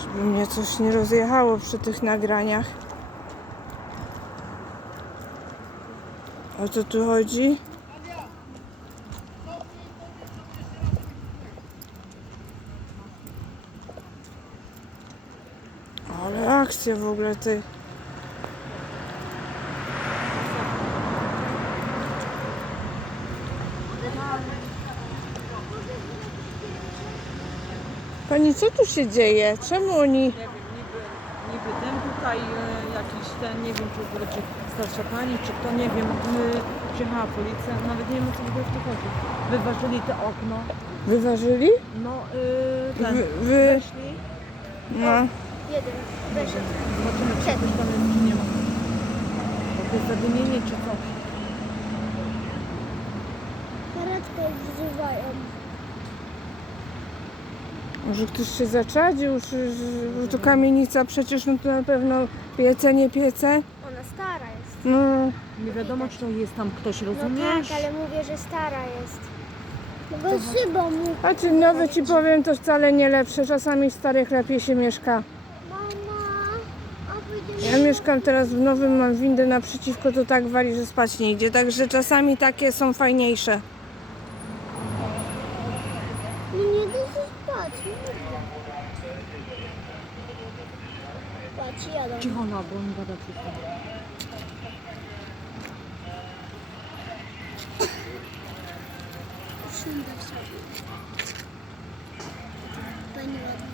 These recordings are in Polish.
Żeby mnie coś nie rozjechało przy tych nagraniach. O co tu chodzi? Ale akcja w ogóle ty. Pani, co tu się dzieje? Czemu oni... Nie wiem, niby, niby ten tutaj e, jakiś ten, nie wiem czy, w ogóle, czy starsza pani, czy kto, nie wiem, my, przyjechała policja, nawet nie wiem o co w ogóle w to chodzi. Wyważyli te okno, Wyważyli? no yy, ten, Wy, wy... weszli, No. Jeden. Wyszedł. zobaczymy czy Wszedł. ktoś tam jest, czy nie ma. Bo to jest zadymienie czy coś. Karetkę wzywają. Może ktoś się zaczadził, czy, że- to kamienica przecież, no to na pewno piece, nie piece. Ona stara jest. No, Nie wiadomo czy to jest tam ktoś, No rozumiesz? tak, ale mówię, że stara jest. No bo szybą mu. a czy nowe ci powiem, to wcale nie lepsze. Czasami w starych lepiej się mieszka. Mama, a. Ja mieszkam teraz w nowym, mam windę naprzeciwko, to tak wali, że spać nie idzie. Także czasami takie są fajniejsze. No nie da się spać. Patrz, jadą. Cicho no, bo on gada tylko. Siądę sobie. Pani ładna.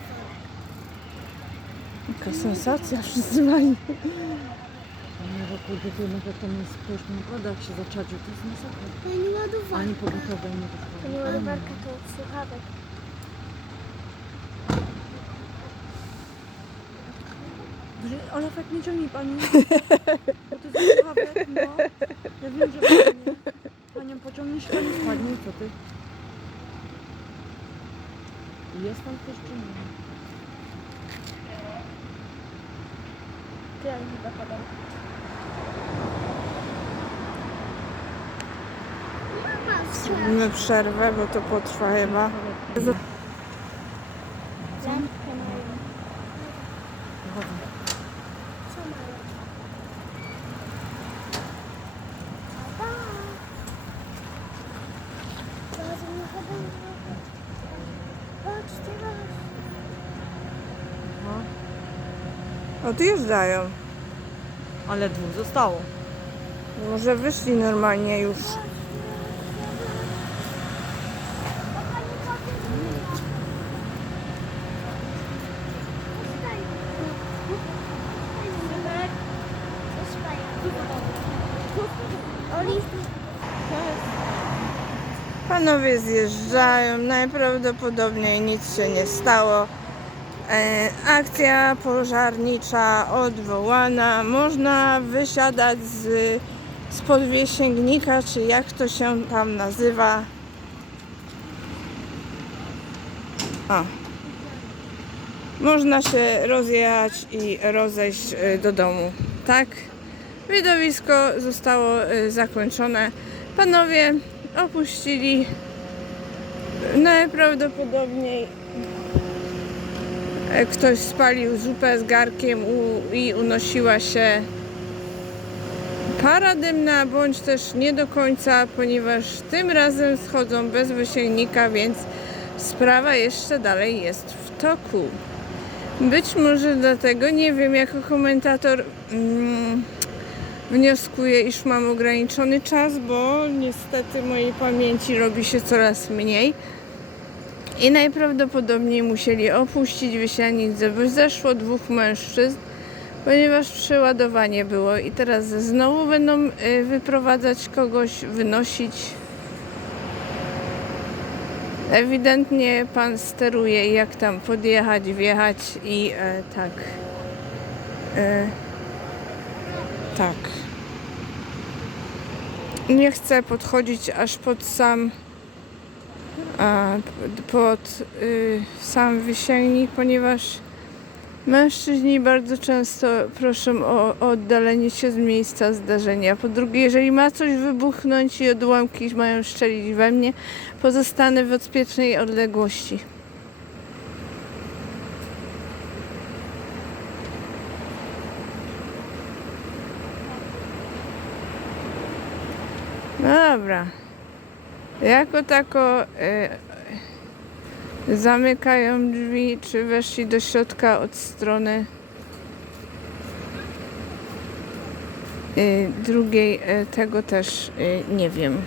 Jaka sensacja, wszyscy mają. Nie, bo kurde, to nawet tam jest ktoś, naprawdę jak się zaczadził, to jest masakra. Pani ładowarka. Ani pogotowe, nie Pani wyszło. ładowarka to od słuchawek. Boże, Ale fakt nie ciągnij pani. Bo to jest słuchawek, no. Ja wiem, że pani. Panią pociągniesz, pani spadnie, co ty? Jest tam ktoś czy nie? Tyle chyba podał. Mama, Zrobimy przerwę, bo to potrwa chyba. Lampkę mają. Wychodzą. Co mają? Tata. Razem na chodowę. Patrz teraz. No. Odjeżdżają. Ale dwóch zostało. Może wyszli normalnie już. Panowie zjeżdżają, najprawdopodobniej nic się nie stało. E, akcja pożarnicza odwołana. Można wysiadać z, z podwiesięgnika, czy jak to się tam nazywa. O. Można się rozjechać i rozejść e, do domu. Tak? Widowisko zostało e, zakończone. Panowie opuścili najprawdopodobniej ktoś spalił zupę z garkiem i unosiła się para dymna, bądź też nie do końca, ponieważ tym razem schodzą bez wysięgnika, więc sprawa jeszcze dalej jest w toku. Być może dlatego, nie wiem, jako komentator mm, wnioskuję, iż mam ograniczony czas, bo niestety mojej pamięci robi się coraz mniej. I najprawdopodobniej musieli opuścić Wysianicę, bo zeszło dwóch mężczyzn, ponieważ przeładowanie było i teraz znowu będą y, wyprowadzać kogoś, wynosić. Ewidentnie pan steruje, jak tam podjechać, wjechać i e, tak. E, tak. Nie chcę podchodzić aż pod sam a pod y, sam wysięgnik, ponieważ mężczyźni bardzo często proszą o, o oddalenie się z miejsca zdarzenia. Po drugie, jeżeli ma coś wybuchnąć i odłamki mają szczelić we mnie, pozostanę w bezpiecznej odległości. No dobra. Jako tako e, zamykają drzwi, czy weszli do środka od strony e, drugiej, e, tego też e, nie wiem.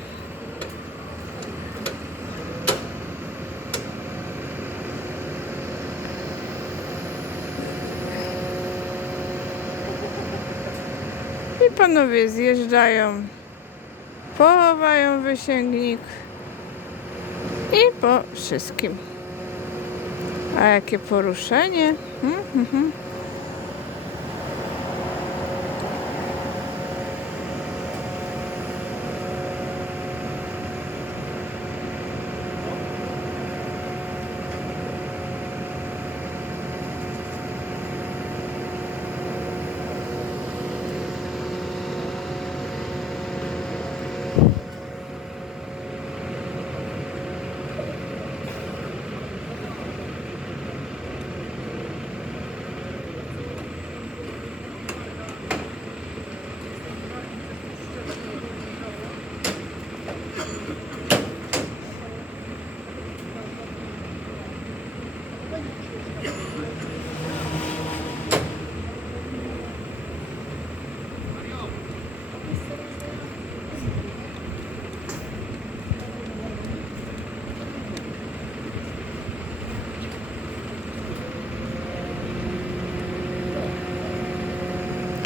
I panowie zjeżdżają, pochowają wysięgnik i po wszystkim. A jakie poruszenie? Mhm, mhm.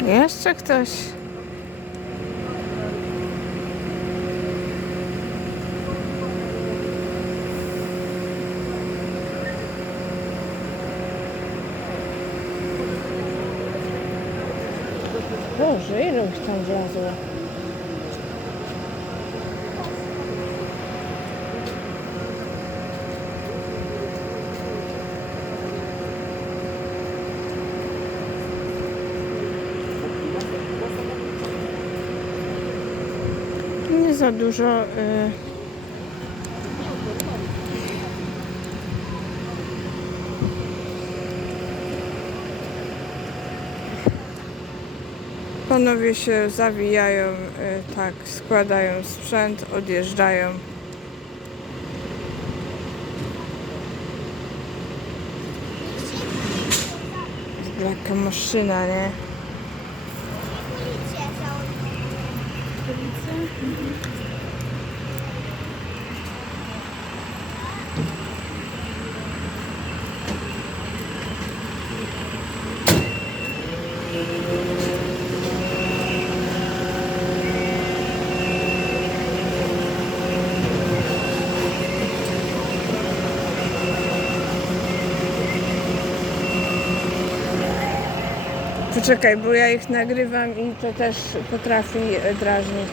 Jeszcze ktoś. Boże, ile ich tam wlazło? Za dużo. Y... Panowie się zawijają, y, tak, składają sprzęt, odjeżdżają. Jaka maszyna, nie? Poczekaj, bo ja ich nagrywam i to też potrafi drażnić.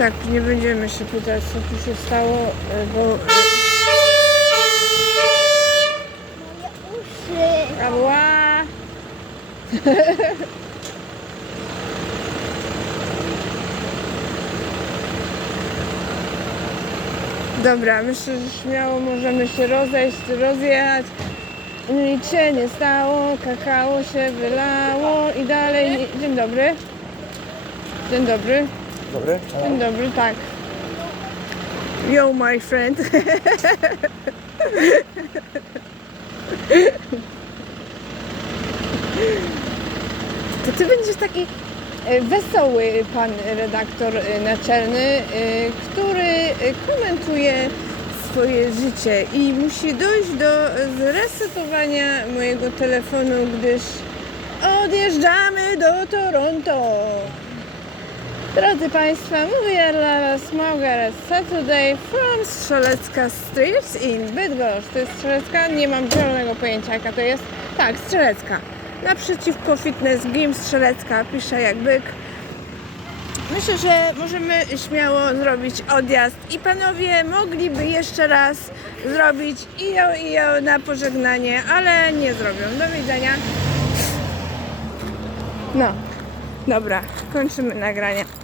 Tak, nie będziemy się pytać, co tu się stało, e, bo... Moje uszy. Ała! Dobra, myślę, że śmiało możemy się rozejść, rozjechać. Nic się nie stało, kakao się wylało i dalej. Dzień dobry. Dzień dobry. Dobry. Dzień dobry, tak. Yo, my friend. To ty będziesz taki e, wesoły pan redaktor e, naczelny, e, który komentuje swoje życie i musi dojść do zresetowania mojego telefonu, gdyż odjeżdżamy do Toronto. Drodzy Państwo, mówię dla Was Margaret Saturday from Strzelecka Street in Bydgoszcz. To jest Strzelecka? Nie mam zielonego pojęcia jaka to jest. Tak, Strzelecka. Naprzeciwko Fitness Gym Strzelecka, pisze jak byk. Myślę, że możemy śmiało zrobić odjazd i panowie mogliby jeszcze raz zrobić ijo ijo na pożegnanie, ale nie zrobią. Do widzenia. No, dobra, kończymy nagranie.